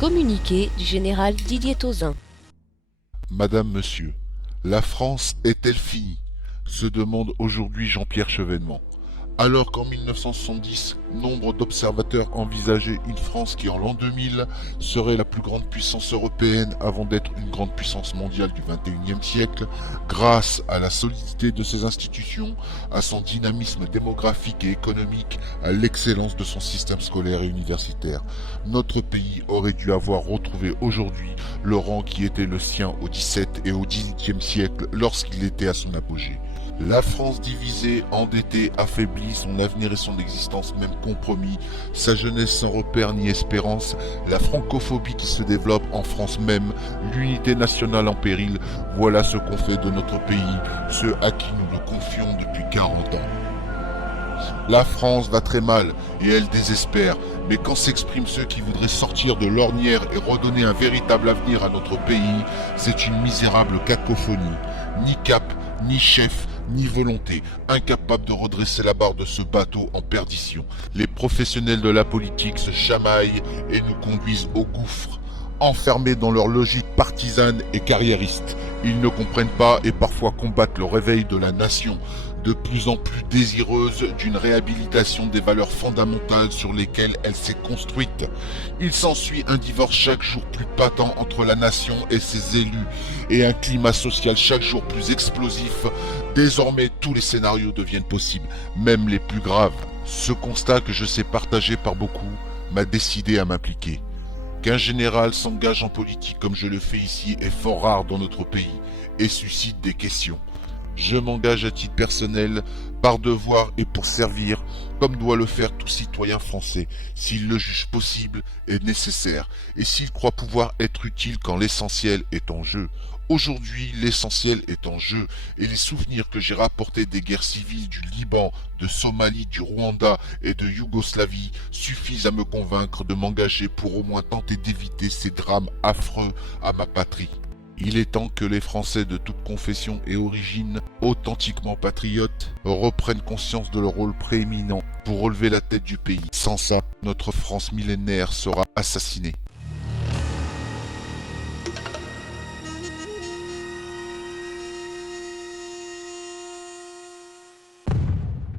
Communiqué du général Didier Tauzin. Madame, Monsieur, la France est-elle finie se demande aujourd'hui Jean-Pierre Chevènement. Alors qu'en 1970, nombre d'observateurs envisageaient une France qui en l'an 2000 serait la plus grande puissance européenne avant d'être une grande puissance mondiale du XXIe siècle, grâce à la solidité de ses institutions, à son dynamisme démographique et économique, à l'excellence de son système scolaire et universitaire, notre pays aurait dû avoir retrouvé aujourd'hui le rang qui était le sien au XVIIe et au XVIIIe siècle lorsqu'il était à son apogée. La France divisée, endettée, affaiblie, son avenir et son existence même compromis, sa jeunesse sans repère ni espérance, la francophobie qui se développe en France même, l'unité nationale en péril, voilà ce qu'on fait de notre pays, ceux à qui nous le confions depuis 40 ans. La France va très mal et elle désespère, mais quand s'expriment ceux qui voudraient sortir de l'ornière et redonner un véritable avenir à notre pays, c'est une misérable cacophonie. Ni cap, ni chef, ni volonté, incapable de redresser la barre de ce bateau en perdition. Les professionnels de la politique se chamaillent et nous conduisent au gouffre. Enfermés dans leur logique partisane et carriériste, ils ne comprennent pas et parfois combattent le réveil de la nation, de plus en plus désireuse d'une réhabilitation des valeurs fondamentales sur lesquelles elle s'est construite. Il s'ensuit un divorce chaque jour plus patent entre la nation et ses élus, et un climat social chaque jour plus explosif. Désormais, tous les scénarios deviennent possibles, même les plus graves. Ce constat que je sais partager par beaucoup m'a décidé à m'impliquer. Qu'un général s'engage en politique comme je le fais ici est fort rare dans notre pays et suscite des questions. Je m'engage à titre personnel, par devoir et pour servir, comme doit le faire tout citoyen français, s'il le juge possible et nécessaire, et s'il croit pouvoir être utile quand l'essentiel est en jeu. Aujourd'hui, l'essentiel est en jeu, et les souvenirs que j'ai rapportés des guerres civiles du Liban, de Somalie, du Rwanda et de Yougoslavie suffisent à me convaincre de m'engager pour au moins tenter d'éviter ces drames affreux à ma patrie. Il est temps que les Français de toute confession et origine, authentiquement patriotes, reprennent conscience de leur rôle prééminent pour relever la tête du pays. Sans ça, notre France millénaire sera assassinée.